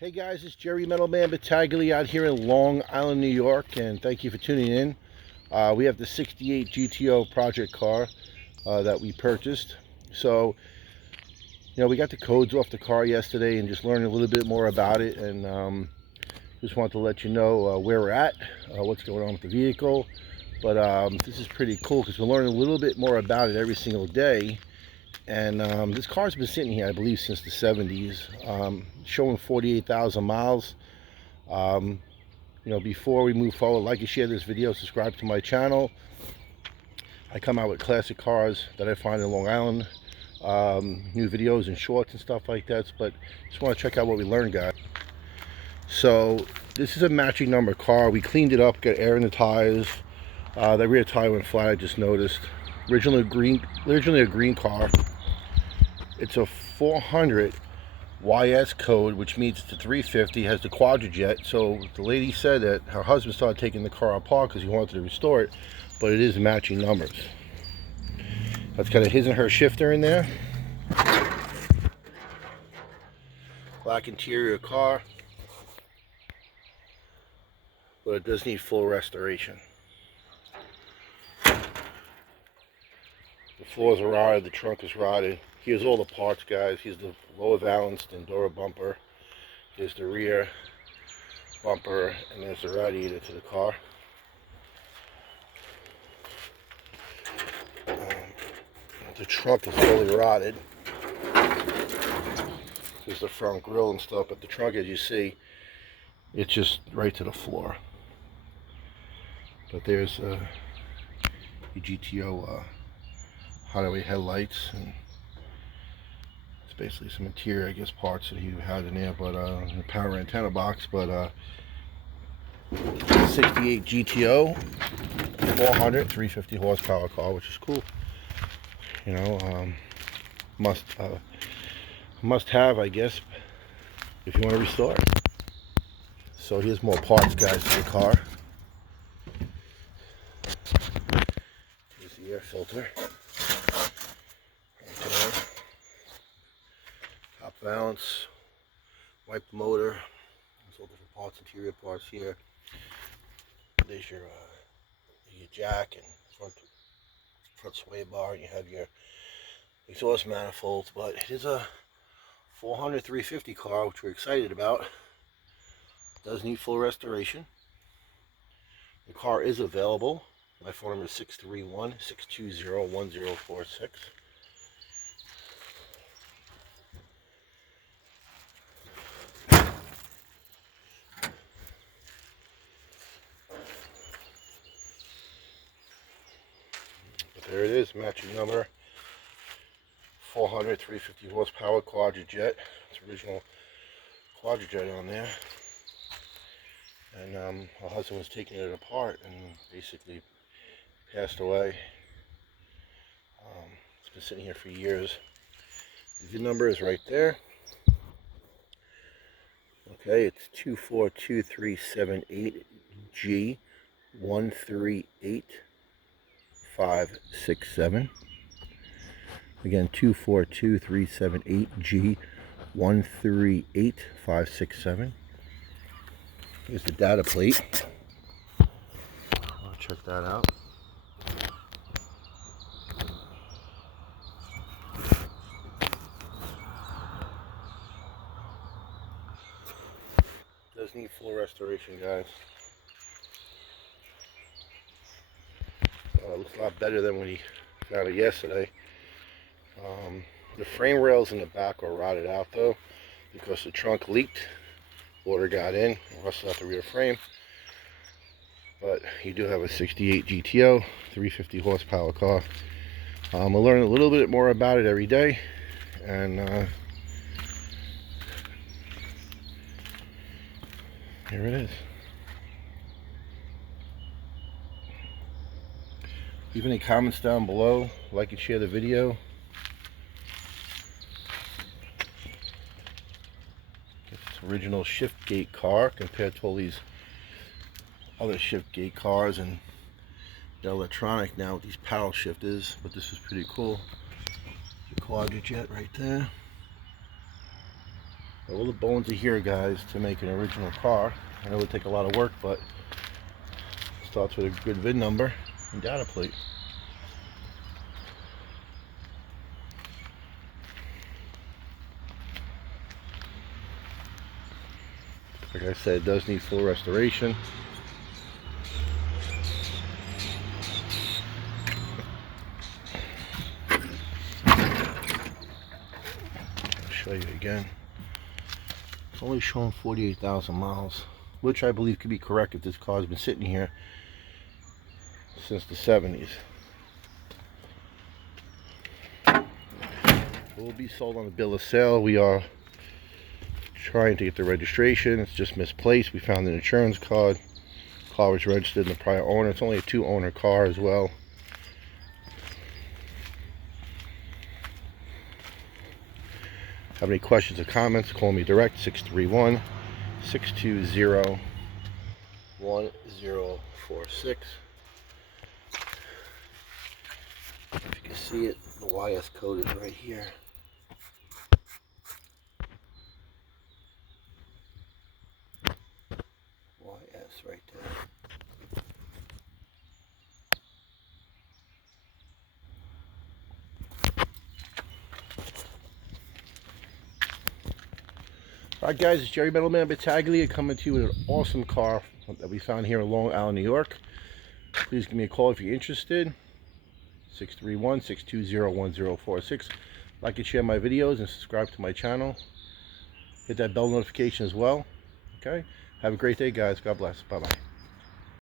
Hey guys, it's Jerry Metalman Battaglia out here in Long Island, New York, and thank you for tuning in. We have the 68 GTO project car that we purchased. So, we got the codes off the car yesterday and just learned a little bit more about it, and just wanted to let you know where we're at, what's going on with the vehicle. But this is pretty cool because we're learning a little bit more about it every single day. And this car's been sitting here, I believe, since the 70s, showing 48,000 miles. Before we move forward, like and share this video, subscribe to my channel. I come out with classic cars that I find in Long Island, new videos and shorts and stuff like that. But just want to check out what we learned, guys. So this is a matching number car. We cleaned it up, got air in the tires. The rear tire went flat, I just noticed. Originally a green car. It's a 400 YS code, which means it's a 350, has the quadrijet. So the lady said that her husband started taking the car apart because he wanted to restore it, but it is matching numbers. That's got a his and her shifter in there. Black interior car, but it does need full restoration. The floors are rotted, the trunk is rotted. Here's all the parts, guys. Here's the lower valance Enduro bumper. Here's the rear bumper, and there's the radiator to the car. The trunk is fully rotted. There's the front grille and stuff, but the trunk, as you see, it's just right to the floor. But there's the GTO highway headlights, and it's basically some interior, I guess, parts that he had in there, but the power antenna box. But 68 GTO 400 350 horsepower car, which is cool. Must have, I guess, if you want to restore it. So here's more parts, guys, to the car. Here's the air filter. Okay. Top valance, wipe the motor. There's all different parts, interior parts here. There's your jack and front sway bar. You have your exhaust manifold, but it is a 400 350 car, which we're excited about. It does need full restoration. The car is available. My phone number is 631-620-1046. But there it is, matching number 400 350 horsepower quadrijet. It's original quadrijet on there. And her husband was taking it apart and basically passed away. It's been sitting here for years. The VIN number is right there. Okay, it's 242378G138567. Again, 242378G138567. Here's the data plate. I'll check that out. Does need full restoration, guys. Looks a lot better than when he found it yesterday. The frame rails in the back are rotted out though, because the trunk leaked. Water got in, rusted out the rear frame. But you do have a 68 GTO 350 horsepower car. We're learning a little bit more about it every day, and here it is. Leave any comments down below, like and share the video. Original shift gate car compared to all these other shift gate cars, and they're electronic now with these paddle shifters, but this is pretty cool. The quadrijet right there. All the bones are here, guys, to make an original car. I know it would take a lot of work, but it starts with a good VIN number and data plate. Like I said, it does need full restoration. I'll show you again. It's only showing 48,000 miles, which I believe could be correct if this car's been sitting here since the 70s. It will be sold on a bill of sale. We are trying to get the registration. It's just misplaced. We found an insurance card. Car was registered in the prior owner. It's only a 2-owner car as well. Have any questions or comments, call me direct, 631-620-1046. If you can see it, the YS code is right here. YS right there. Alright guys, it's Jerry Metalman Battaglia coming to you with an awesome car that we found here in Long Island, New York. Please give me a call if you're interested. 631-620-1046. Like and share my videos and subscribe to my channel. Hit that bell notification as well. Okay? Have a great day, guys. God bless. Bye-bye.